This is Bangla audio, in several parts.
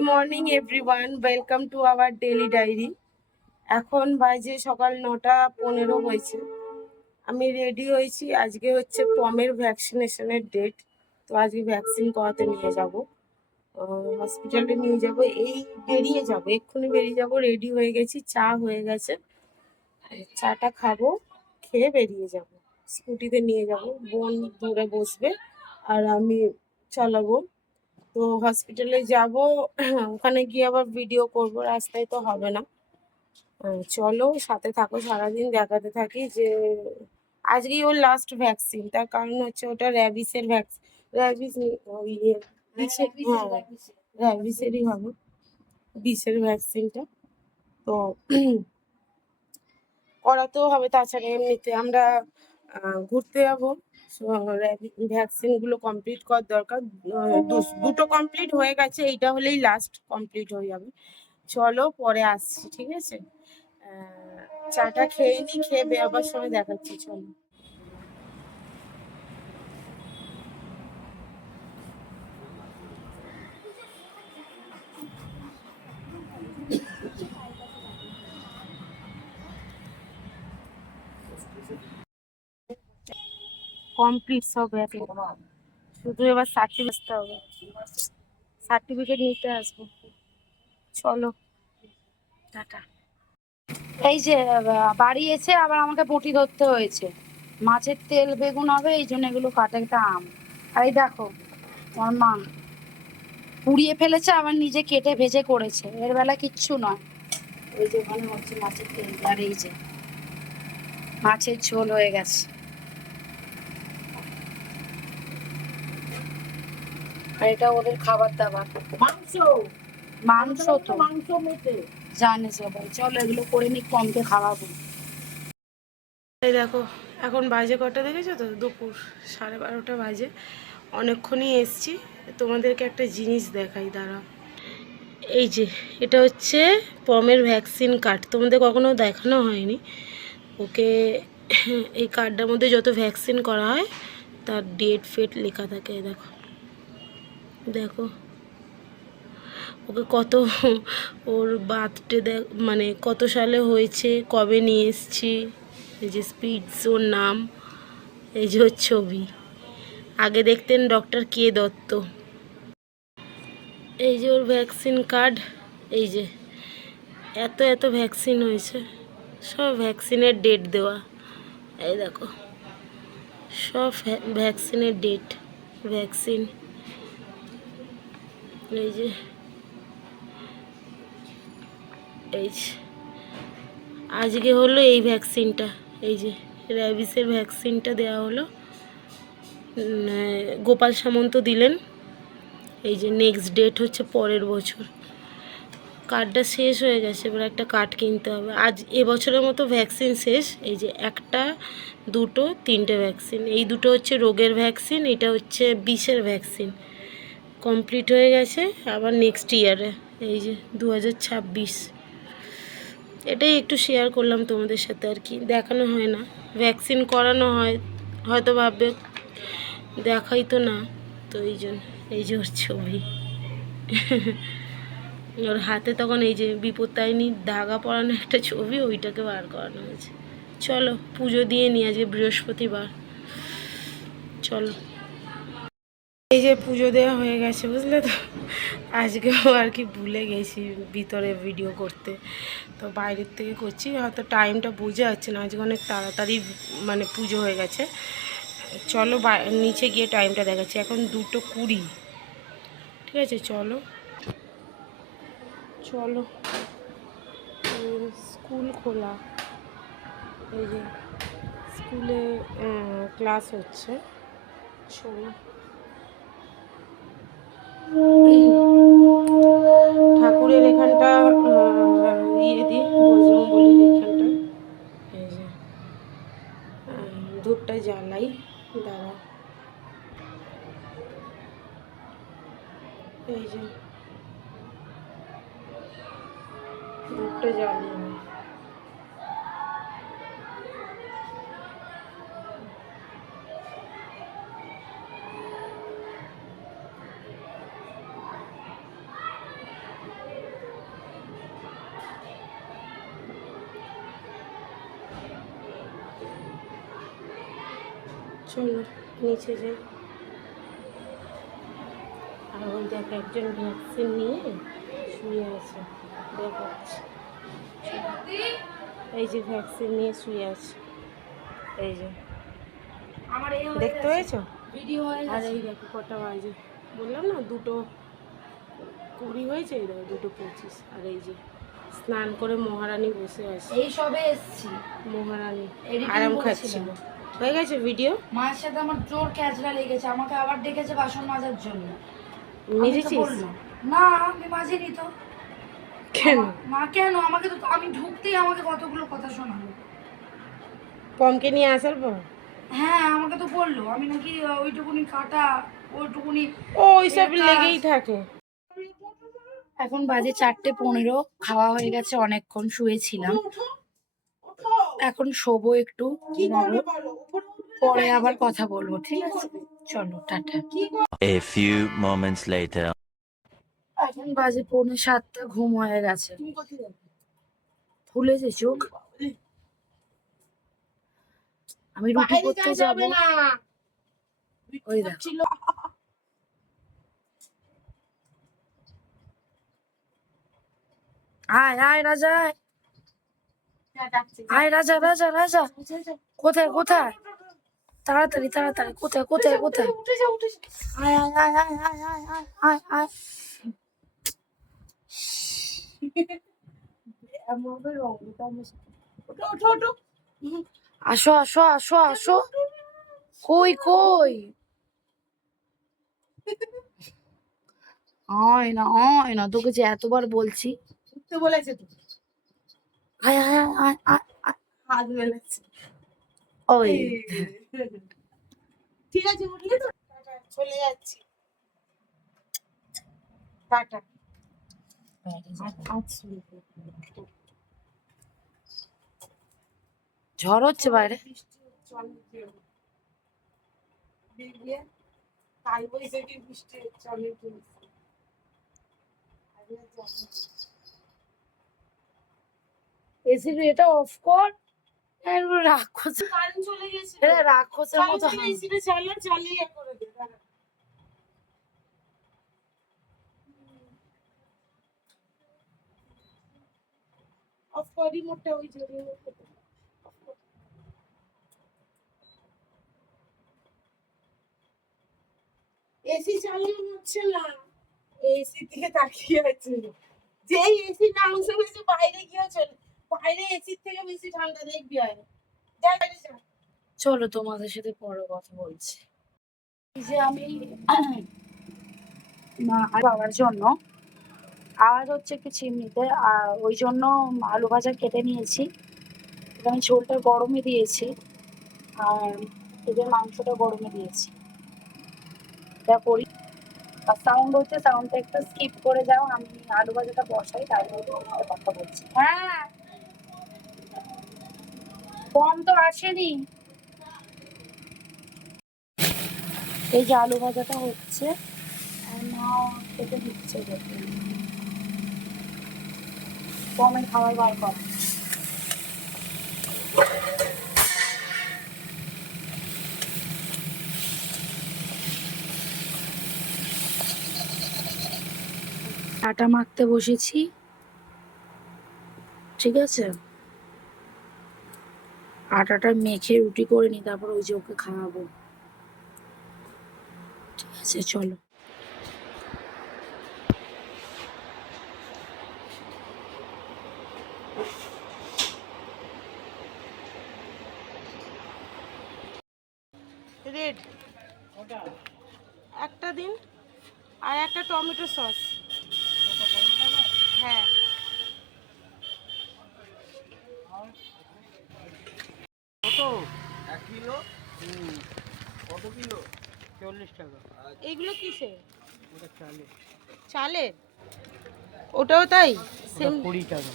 Morning everyone welcome to our daily diary এখন বাজে সকাল নটা পনেরো হয়েছে। আমি রেডি হয়েছি। আজকে হচ্ছে পমের ভ্যাকসিনেশনের ডেট তো আজকে ভ্যাকসিন করাতে নিয়ে যাব। হসপিটালে নিয়ে যাব। এই বেরিয়ে যাব। এক্ষুনি বেরিয়ে যাব। রেডি হয়ে গেছি। চা হয়ে গেছে। চাটা খাব। খেয়ে বেরিয়ে যাব। স্কুটিতে নিয়ে যাব। বোন দূরে বসবে। আর আমি চালাবো। তো হসপিটালে যাব ওখানে গিয়ে আবার ভিডিও করব রাস্তায় তো হবে না। চলো সাথে থাকো সারাদিন দেখাতে থাকি যে আজকেই ওর লাস্ট ভ্যাকসিন তার কারণ হচ্ছে ওটা র্যাবিসের ভ্যাকসিন র্যাবিস ইয়ে বিষের হ্যাঁ র্যাবিসেরই হবে বিষের ভ্যাকসিনটা তো করাতেও হবে তাছাড়া এমনিতে আমরা ঘুরতে যাব। ভ্যাকসিনগুলো কমপ্লিট করার দরকার। দুটো কমপ্লিট হয়ে গেছে, এইটা হলেই লাস্ট কমপ্লিট হয়ে যাবে। চলো, পরে আসছি, ঠিক আছে? চাটা খেয়ে নি, খেয়ে বেরোবার সময় দেখাচ্ছি, চলো। কমপ্লিট সব ভ্যাকসিন শুধু এবার সার্টিফিকেট হবে। সার্টিফিকেট নিতে আসব। চলো। টাটা। এই যে বাড়ি এসে আবার আমাকে বটি ধরতে হয়েছে। মাছের তেল, বেগুন হবে, এই জন্য এগুলো কাটা একটা আম। এই দেখো, আমার মা পুড়িয়ে ফেলেছে, আবার নিজে কেটে ভেজে করেছে। এর বেলা কিচ্ছু নয়। ওই যে ওখানে হচ্ছে মাছের তেল, আর এই যে মাছের ঝোল হয়ে গেছে। আর এটা ওদের খাবার দাবার। মাংস? মাংস তো। মাংস মেটে। জানে সবাই চলো এগুলো করে নি কমকে খাওয়াবো। এই দেখো এখন বাজে কটা দেখেছ তো? দুপুর সাড়ে বারোটা বাজে। অনেকক্ষণই এসছি তোমাদেরকে একটা জিনিস দেখাই দাঁড়াও। এই যে এটা হচ্ছে পমের ভ্যাকসিন কার্ড। তোমাদের কখনো দেখানো হয়নি? ওকে এই কার্ডটার মধ্যে যত ভ্যাকসিন করা হয় তার ডেট ফেট লেখা থাকে দেখো। দেখো। ওকে কত ওর বার্থডে দেখ মানে কত সালে হয়েছে, কবে নিয়ে এসছি, এই যে স্পিডস ওর নাম, এই যে ওর ছবি। আগে দেখতেন ডক্টর কে দত্ত। এই যে ওর ভ্যাকসিন কার্ড এই যে, এত এত ভ্যাকসিন হয়েছে, সব ভ্যাকসিনের ডেট দেওয়া। এই দেখো, সব ভ্যাকসিনের ডেট ভ্যাকসিন এই যে এই আজকে হলো এই ভ্যাকসিনটা, এই যে র্যাবিসের ভ্যাকসিনটা দেওয়া হলো। গোপাল সামন্ত দিলেন। এই যে নেক্সট ডেট হচ্ছে পরের বছর। কার্ডটা শেষ হয়ে গেছে, এবার একটা কার্ড কিনতে হবে। আজ এবছরের মতো ভ্যাকসিন শেষ, এই যে একটা, দুটো, তিনটে ভ্যাকসিন। এই দুটো হচ্ছে রোগের ভ্যাকসিন, এটা হচ্ছে বিষের ভ্যাকসিন। কমপ্লিট হয়ে গেছে, আবার নেক্সট ইয়ারে এই যে দু হাজার ছাব্বিশ। এটাই একটু শেয়ার করলাম তোমাদের সাথে আর কি, দেখানো হয় না। ভ্যাকসিন করানো হয়, হয়তো ভাববে, দেখাই তো না। তো এই জন্য, এই যে ওর ছবি। ওর হাতে তখন এই যে বিপত্তায়নি দাগা পরানো একটা ছবি, ওইটাকে বার করানো হয়েছে। চলো, পুজো দিয়ে নিই আজকে বৃহস্পতিবার। চলো। এই যে পুজো দেওয়া হয়ে গেছে, বুঝলে তো? আজকেও আর কি ভুলে গেছি ভিতরে ভিডিও করতে। তো বাইরের থেকে করছি, হয়তো টাইমটা বুঝে যাচ্ছে না, আজকে অনেক তাড়াতাড়ি মানে পুজো হয়ে গেছে। চলো নিচে গিয়ে টাইমটা দেখাচ্ছি। এখন দুটো কুড়ি। ঠিক আছে, চলো। চলো। স্কুল খোলা। এই যে স্কুলে ক্লাস হচ্ছে। চলো। ঠাকুরের এখানটা ইয়ে দিয়ে বজরংবলির এখানটা। ধূপটা জ্বালাই দাঁড়া এই যে ধূপটা জ্বালিয়ে চলো নিচে যাই। আর ওই দেখ একজন ভ্যাকসিন নিয়ে শুয়ে আছে দেখাচ্ছে। এই যে ভ্যাকসিন নিয়ে শুয়ে আছে এই যে। দেখতে পেয়েছ? আর এই দেখো কটা বাজে। বললাম না দুটো কুড়ি হয়েছে এই দেখো দুটো পঁচিশ। আর এই যে স্নান করে মহারানী বসে আছে। এই সবে এসছি। মহারানী আরাম খাচ্ছিল। হয়ে গেছে ভিডিও মায়ের সাথে আমার জোর ক্যাচরা লেগেছে আমাকে আবার ডেকেছে বাসন মাজার জন্য। মেরেছিস না আমি মাজিনি তো। কেন? না কেন? আমাকে তো আমি ঢুকতেই আমাকে কতগুলো কথা শোনালো। পমকে নিয়ে আসার পর? হ্যাঁ আমাকে তো বলল। আমি নাকি ওইটুকুনি কাটা ওইটুকুনি ও ওইসব লেগেই থাকে। এখন বাজে চারটে পনেরো খাওয়া হয়ে গেছে অনেকক্ষণ শুয়েছিলাম। এখন শোবো একটু। পরে আবার কথা বলব ঠিক আছে? চলো tata. A few moments later. এখন বাজে পৌনে সাতটা ঘুম হয়ে গেছে। ফুলেছে চোখ। আমি রুটি করতে যাব ওই দেখো। আয় আয় রাজা আয় রাজা রাজা রাজা। কোথায় কোথায়? তাড়াতাড়ি তাড়াতাড়ি। কোথায় কোথায় কোথায়? আসো আসো আসো আসো। কই কই? আয় না আয় না, তোকে যে এতবার বলছি। বলেছে আয় আয় আয় আয়। হাত মেলাচ্ছে ওই। ঠিক আছে উঠলি তো? চলে যাচ্ছি। টাটা। আচ্ছা ঝড় হচ্ছে বাইরে। কাল বৈশাখী বৃষ্টি হচ্ছে অনেক জোরে। আগে আর যাব না। এসির এটা অফ কর। হ্যাঁ, রাক্ষস। চলে গেছে। রাক্ষসের মতো। চালিয়ে এসিটা চালা চালিয়ে করে দে অফ কর রিমোটটা ওই যে এসি চালানো হচ্ছে না। এসি দিকে তাকিয়ে আছে। যেই এসি নামস হয়েছে বাইরে গিয়ে চলে বাইরে এসির থেকে বেশি ঠান্ডা দেখবি আর। যাই বাইরে যা। চলো তোমাদের সাথে পরে কথা বলছি। এই যে আমি বাবার জন্য আওয়াজ হচ্ছে একটু চিমনিতে আর ওই জন্য আলু ভাজা কেটে নিয়েছি। আমি ঝোলটা গরমে দিয়েছি আর এদের মাংসটা গরমে দিয়েছি। এটা করি। আর সাউন্ড হচ্ছে সাউন্ডটা একটু স্কিপ করে যাও আমি আলু ভাজাটা বসাই তারপরে কথা বলছি। হ্যাঁ। কম তো আসেনি। এই যে আলু ভাজাটা হচ্ছে, আর খেতে কমে বার আটা মাখতে বসেছি। ঠিক আছে? আটাটা মেখে রুটি করে নি, তারপর ওই যে ওকে খাওয়াবো। ঠিক আছে, চলো। রেড একটা দিন, আর একটা টমেটো সস। হ্যাঁ। টাকা। এইগুলো কিসে? ওটা চালে চালের? ওটাও তাই? সেম কুড়ি টাকা।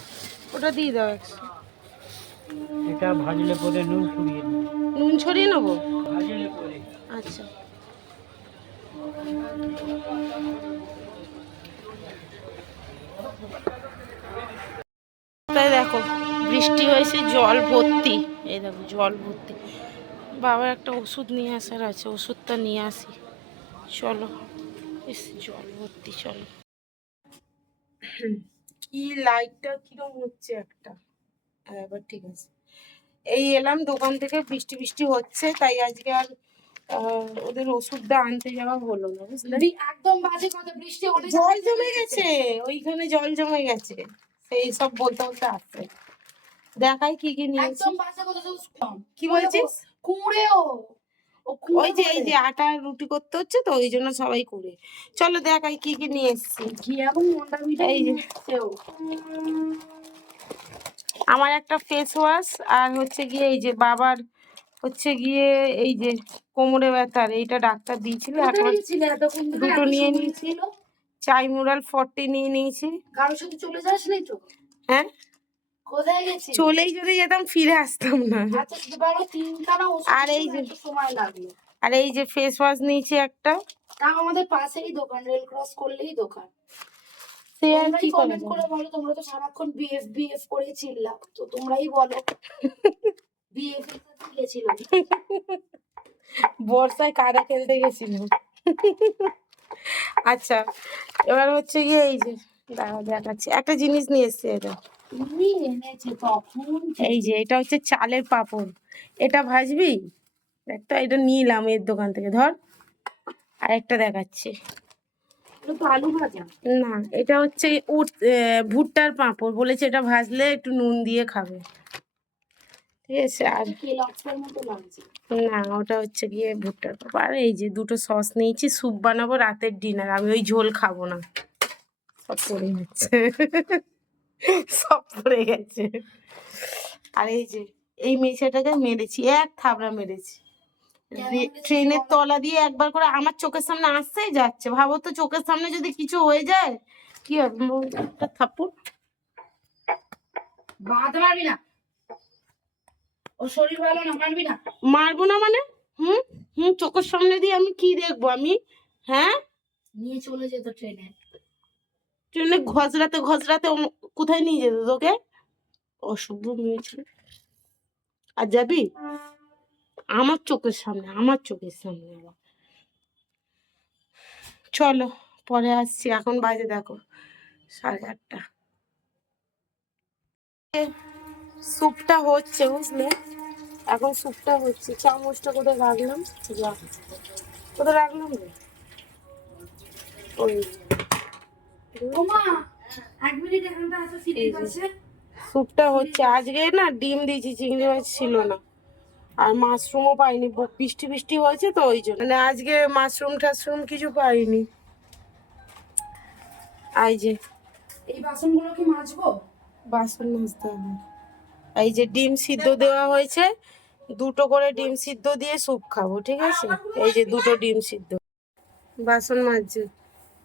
ওটা দিয়ে দাও একশো এটা ভাজলে পরে নুন ছড়িয়ে নুন ছড়িয়ে নেব? ভাজলে পরে। আচ্ছা। তাই দেখো বৃষ্টি হয়েছে জল ভর্তি। এই দেখো জল ভর্তি। বাবার একটা ওষুধ নিয়ে আসার আছে ওষুধটা নিয়ে আসি। চলো ইস জল ভর্তি চলো। কি লাইটটা কিরম হচ্ছে একটা? হ্যাঁ, এবার ঠিক আছে। এই এলাম দোকান থেকে বৃষ্টি বৃষ্টি হচ্ছে তাই আজকে আর ওদের ওষুধটা আনতে যাওয়া হলো না বুঝলে? একদম বাজে কথা বৃষ্টি ওঠে জল জমে গেছে ওইখানে জল জমে গেছে সেই সব বলতে বলতে আসছে। দেখাই কি কি নিয়েছি একদম বাজে কথা কি বলছিস? কুঁড়েও। ওই যে এই যে আটা রুটি করতে হচ্ছে তো ওই জন্য সবাই করে। চলো দেখাই কি কি নিয়ে এসছি। এই যে। আমার একটা ফেস ওয়াশ আর হচ্ছে গিয়ে এই যে বাবার হচ্ছে গিয়ে এই যে কোমরে ব্যথার এইটা ডাক্তার দিয়েছিল। এখন? দুটো নিয়ে নিয়েছি। চাইমুরাল ফর্টি নিয়ে নিয়েছি। কারোর সাথে চলে যাস নাই তো? হ্যাঁ? কোথায় চলেই যদি যেতাম ফিরে আসতাম না। আচ্ছা আর এই যে- সময় লাগল। আর এই যে ফেস ওয়াশ নিয়েছি একটা। তাও আমাদের পাশেই দোকান রেল ক্রস করলেই দোকান। সে আর কি কমেন্ট করে বলো তোমরা তো সারাক্ষণ বিএফ বিএফ করে চিল্লাও। তো তোমরাই বলো। বিএফ গেছিল? বর্ষায় কাদা খেলতে গেছিল। আচ্ছা এবার হচ্ছে গিয়ে এই যে দেখাচ্ছি। একটা জিনিস নিয়ে এসছি এটা তুমি এনেছে তখন এই যে এটা হচ্ছে চালের পাপড়। এটা ভাজবি? দেখ তো এটা নিলাম এর দোকান থেকে ধর। আর একটা দেখাচ্ছি। আলু ভাজা। না এটা হচ্ছে উট ভুট্টার পাঁপড়। বলেছে এটা ভাজলে একটু নুন দিয়ে খাবে। ঠিক আছে আর না ওটা হচ্ছে গিয়ে ভুট্টার পাঁপড়। আর এই যে দুটো সস নিয়েছি স্যুপ বানাবো রাতের ডিনার। আমি ওই ঝোল খাব না। সব পড়ে গেছে সব পড়ে গেছে। আর এই যে এই মেয়েটাকে মেরেছি এক থাবড়া মেরেছি। ট্রেনের তলা দিয়ে একবার করে আমার চোখের সামনে আসছেই যাচ্ছে। ভাবো তো চোখের সামনে যদি কিছু হয়ে যায় কি হবে একটা থাপ্পড়। না? ও শরীর ভালো না মারবি না? মারবো না মানে? হুম? হুম চোখের সামনে দিয়ে আমি কি দেখব আমি? হ্যাঁ? নিয়ে চলে যেত ট্রেনে। ট্রেনে ঘজরাতে ঘজরাতে কোথায় নিয়ে যেত তোকে? অশুভ মেয়ে আর যাবি? আমার চোখের সামনে, আমার চোখের সামনে আবার। চলো, পরে আসছি। এখন বাজে দেখো, সাড়ে আটটা। স্যুপটা হচ্ছে, বুঝলে? এখন স্যুপটা হচ্ছে। চামচটা কোথায় রাখলাম? কোথায় রাখলাম ওই। স্যুপটা হচ্ছে আজকে না ডিম দিয়েছি চিংড়ি মাছ ছিল না। আর মাশরুমও পাইনি বৃষ্টি বৃষ্টি হয়েছে তো ওই জন্য। মানে আজকে মাশরুম টাশরুম কিছু পাইনি। এই যে। এই বাসনগুলো কি মাজবো? বাসন মাজতে হবে। এই যে ডিম সিদ্ধ দেওয়া হয়েছে দুটো করে ডিম সিদ্ধ দিয়ে স্যুপ খাব ঠিক আছে? এই যে দুটো ডিম সিদ্ধ। বাসন মাজছে।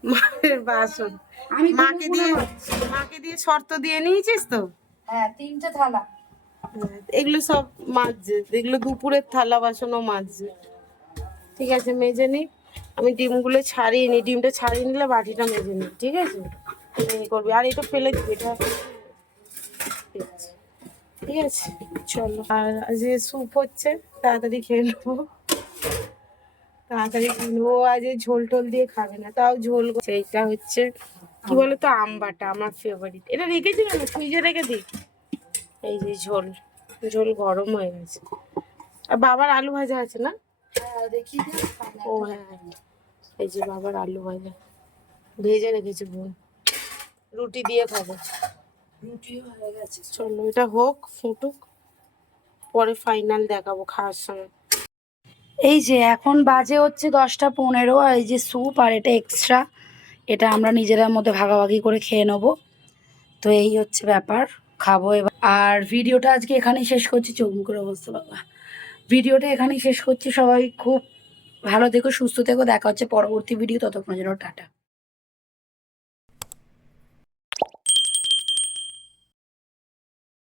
মায়ের বাসন। আমি মাকে দিয়ে মাকে দিয়ে শর্ত দিয়ে নিয়েছিস তো? হ্যাঁ তিনটে থালা। এগুলো সব মাজছে। এগুলো দুপুরের থালা বাসনও মাজছে। ঠিক আছে মেজে নি। আমি ডিমগুলো ছাড়িয়ে নি। ডিমটা ছাড়িয়ে নিলে বাটিটা মেজে নি ঠিক আছে? এই করবি। আর এটা ফেলে দিবি এটা ঠিক আছে। ঠিক আছে চলো। আর আজ স্যুপ হচ্ছে তাড়াতাড়ি খেয়ে নেব। তাড়াতাড়ি ও আজ ঝোল টোল দিয়ে খাবে না তাও ঝোল। এইটা হচ্ছে কি বলো তো আম আমার ফেভারিট এটা রেখেছি না ফ্রিজে রেখে দিই। এই যে ঝোল ঝোল গরম হয়ে গেছে। আর বাবার আলু ভাজা আছে না? দেখি ও হ্যাঁ হ্যাঁ। এই যে বাবার আলু ভাজা। ভেজে রেখেছে বোন। রুটি দিয়ে খাব। রুটিও হয়ে গেছে। চলো এটা হোক ফুটুক। পরে ফাইনাল দেখাবো খাওয়ার সময়। এই যে এখন বাজে হচ্ছে দশটা পনেরো, আর এই যে স্যুপ আর এটা এক্সট্রা এটা আমরা নিজেরা মধ্যে ভাগাভাগি করে খেয়ে নেব। তো এই হচ্ছে ব্যাপার, খাব এবার। আর ভিডিওটা আজকে এখানেই শেষ করছি, চোখ করে অবস্থা বাবা। ভিডিওটা এখানেই শেষ করছি, সবাই খুব ভালো দেখো সুস্থ থেকো, দেখা হচ্ছে পরবর্তী ভিডিও ততক্ষণ জন্য টাটা।